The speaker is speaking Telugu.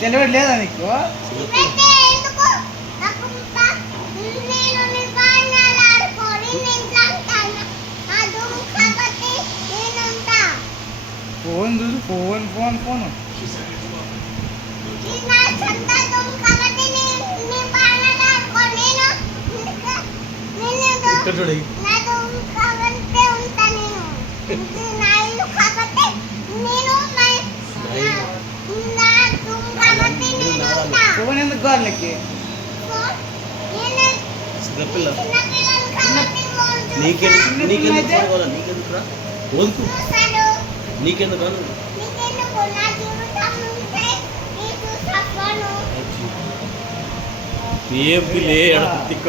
తెలియదు లేదా నీకు? ఫోన్ చూసి ఫోన్ ఫోన్ ఫోన్ ఫోన్ ఎందుకు కావాలకి? నీకెందుకు ఏం పిల్లే తిక్క